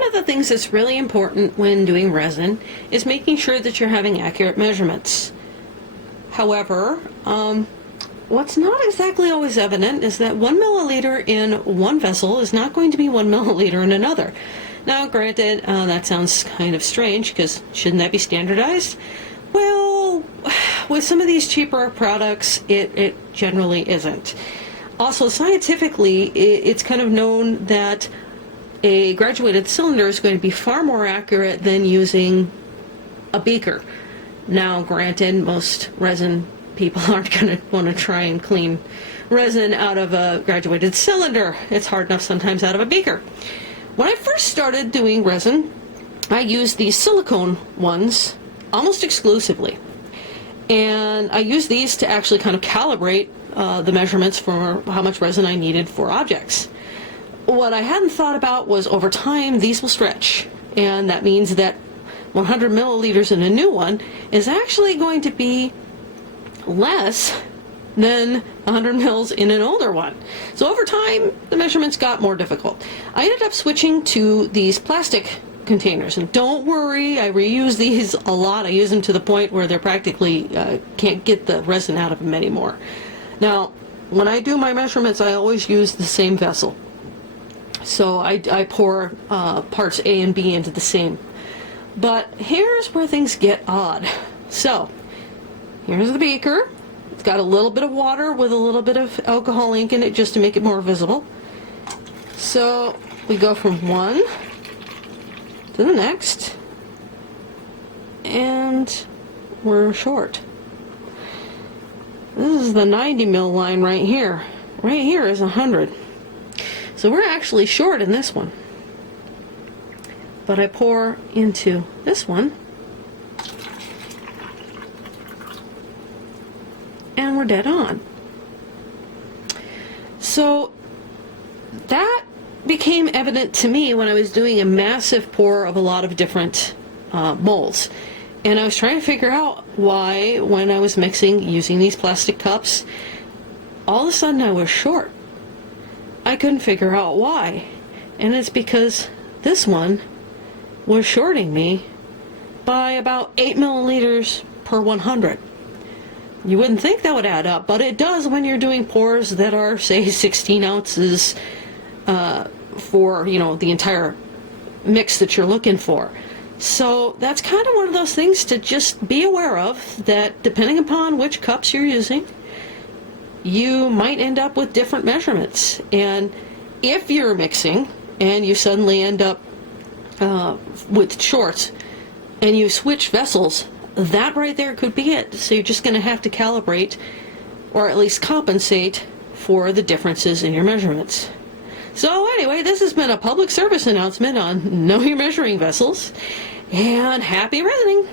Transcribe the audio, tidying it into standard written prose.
one of the things that's really important when doing resin is making sure that you're having accurate measurements. However, what's not exactly always evident is that 1 milliliter in one vessel is not going to be 1 milliliter in another. Now, granted, that sounds kind of strange, because shouldn't that be standardized? Well, with some of these cheaper products, it generally isn't. Also, scientifically, it's kind of known that a graduated cylinder is going to be far more accurate than using a beaker. Now, granted, most resin people aren't going to want to try and clean resin out of a graduated cylinder. It's hard enough sometimes out of a beaker. When I first started doing resin, I used these silicone ones almost exclusively. And I used these to actually kind of calibrate the measurements for how much resin I needed for objects. What I hadn't thought about was over time these will stretch, and that means that 100 milliliters in a new one is actually going to be less than 100 mils in an older one. So over time, the measurements got more difficult. I ended up switching to these plastic containers, and don't worry, I reuse these a lot. I use them to the point where they're practically can't get the resin out of them anymore. Now, when I do my measurements, I always use the same vessel. So I pour parts A and B into the same. But here's where things get odd. So, here's the beaker. It's got a little bit of water with a little bit of alcohol ink in it just to make it more visible. So, we go from one to the next, and we're short. This is the 90 mil line right here. Right here is 100. So we're actually short in this one. But I pour into this one, and we're dead on. So that became evident to me when I was doing a massive pour of a lot of different molds. And I was trying to figure out why, when I was mixing using these plastic cups, all of a sudden I was short. I couldn't figure out why. And it's because this one was shorting me by about 8 milliliters per 100. You wouldn't think that would add up, but it does when you're doing pours that are, say, 16 ounces for, the entire mix that you're looking for. So that's kind of one of those things to just be aware of, that depending upon which cups you're using, you might end up with different measurements. And if you're mixing and you suddenly end up with shorts and you switch vessels, that right there could be it. So you're just going to have to calibrate, or at least compensate, for the differences in your measurements. So anyway, this has been a public service announcement on Know Your Measuring Vessels, and happy resining!